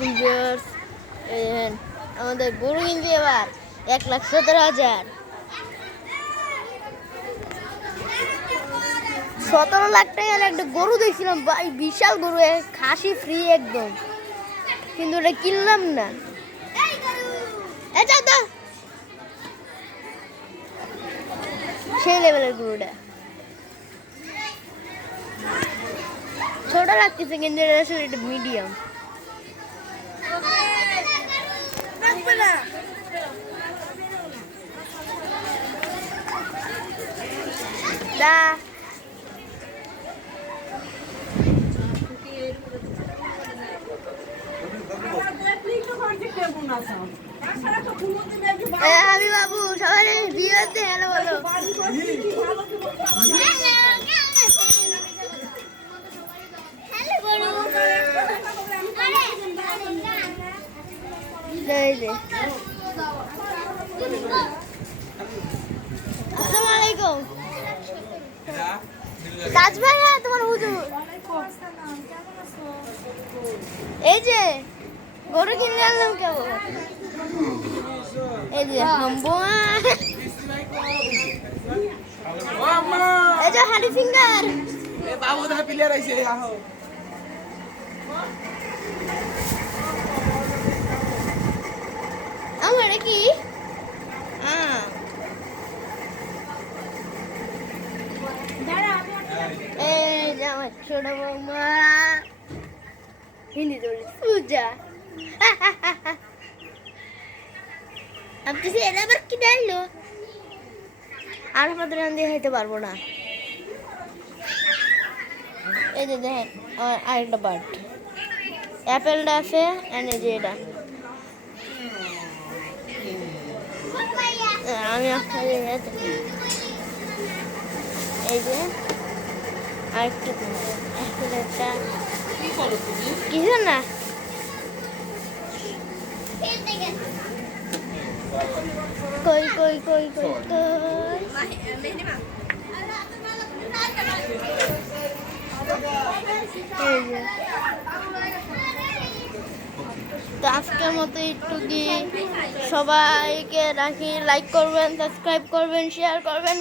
Viewers, আমাদের গরু কিনবে এবার 1,17,000। 17 লাখ টাকার একটা গরু দেখছিলাম ভাই, বিশাল গরু, খাসি ফ্রি একদম, কিন্তু ওটা কিনলাম না। সেই লেভেলের গরুটা ছোট লাগতেছে, কিন্তু এটা আসলে এটা মিডিয়াম। দা আমি বাবু সবাই ভিডিওতে হ্যালো বলো। আসসালামু আলাইকুম তাজ ভাইয়া, তোমার হুজুর। এই যে গরু কিনে আনলাম কেমন, এই যে এই যে হানি ফিঙ্গার বাবু দা প্লেয়ার আইছে আহো আমার কি এই যে আমার ছোট বৌমা হিন্দি ধরে পূজা। আপনি এরা আবার কি ডাইলো, আর আমাদের দিয়ে খাইতে পারবো না। এই যে দেখেন আমার আরেকটা বার্ড, অ্যাপেলটা আছে, এন্ড এই যে এটা আমি এই যে আরেকটা একটা কিছু না, কই কই কই কই তো আজকের মতো একটু কি সবাইকে রাখি, লাইক করবেন, সাবস্ক্রাইব করবেন, শেয়ার করবেন।